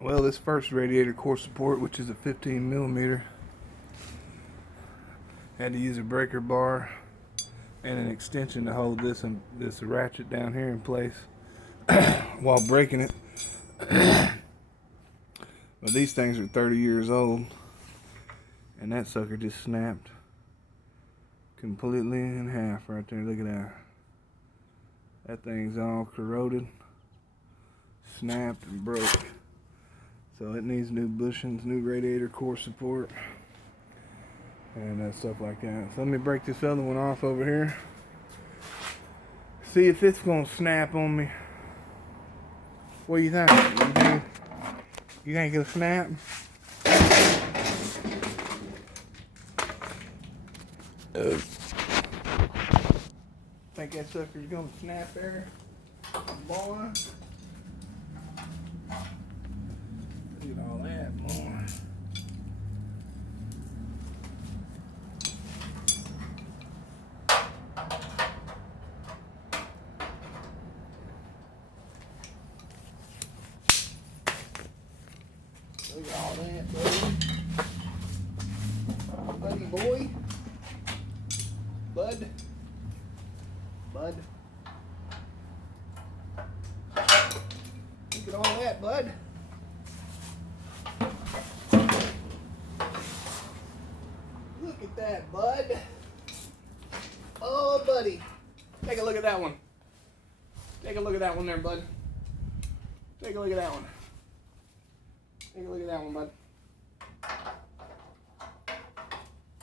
Well, this first radiator core support, which is a 15 millimeter, had to use a breaker bar and an extension to hold this ratchet down here in place while breaking it. But these things are 30 years old, and that sucker just snapped completely in half right there. Look at that. That thing's all corroded, snapped, and broke. So it needs new bushings, new radiator core support, and stuff like that. So let me break this other one off over here. See if it's gonna snap on me. What do you think? You think it'll snap? Think that sucker's gonna snap there, boy? Look at all that, boy. Look at all that, buddy. Buddy boy. Bud. Bud. Look at all that, bud. Look at that, bud. Oh, buddy. Take a look at that one. Take a look at that one there, bud. Take a look at that one. Take a look at that one, bud.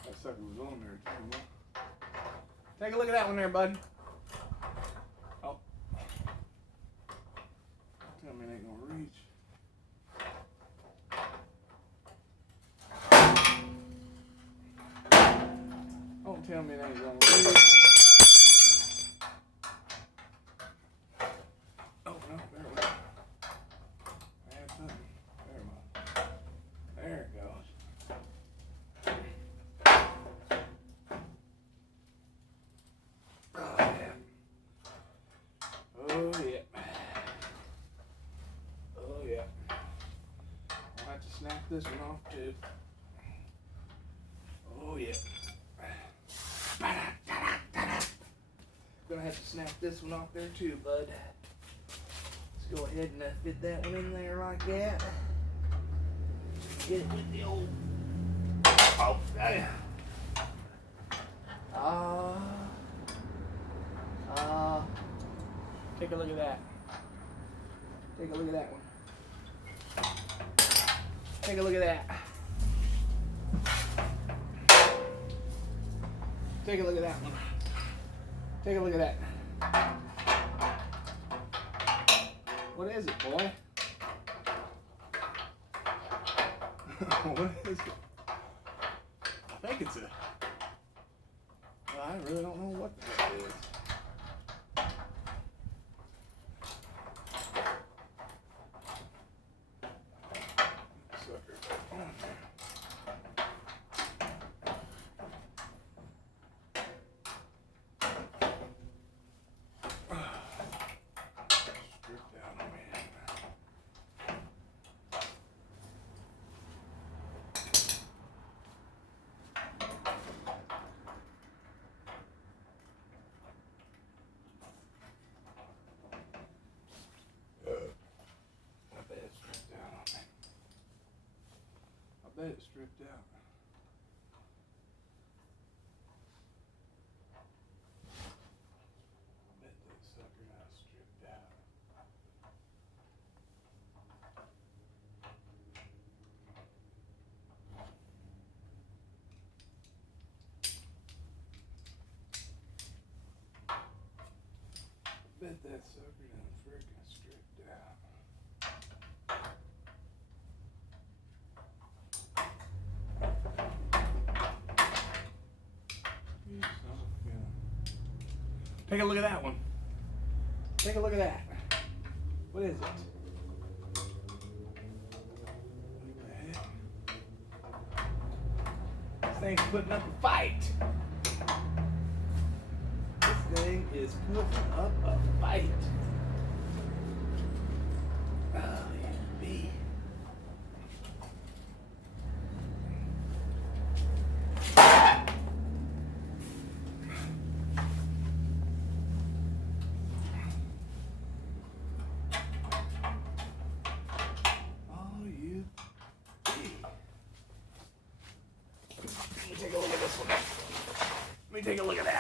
That sucker was on there, too. Take a look at that one there, bud. Oh. Tell me it ain't gonna reach. Don't tell me it ain't gonna reach. Oh, no, there we go. Add something. There it goes. Oh, yeah. Oh, yeah. Oh, yeah. I'll have to snap this one off, too. Oh, yeah. Gonna have to snap this one off there, too, bud. Let's go ahead and fit that one in there like that. Get it with the old. Oh, yeah. Take a look at that. Take a look at that one. Take a look at that. Take a look at that one. Take a look at that. What is it, boy? What is it? I think it's a... Well, I really don't know what the heck it is. Sucker on there. Strip down on me. I bet it's stripped down on me. I bet it's stripped out. I bet that sucker now stripped out. I bet that sucker done freaking stripped out. You son of a gun. Take a look at that one. Take a look at that. What is it? What the heck? This thing's putting up a fight. This thing is putting up a fight. Oh, yeah, B. take a look at that.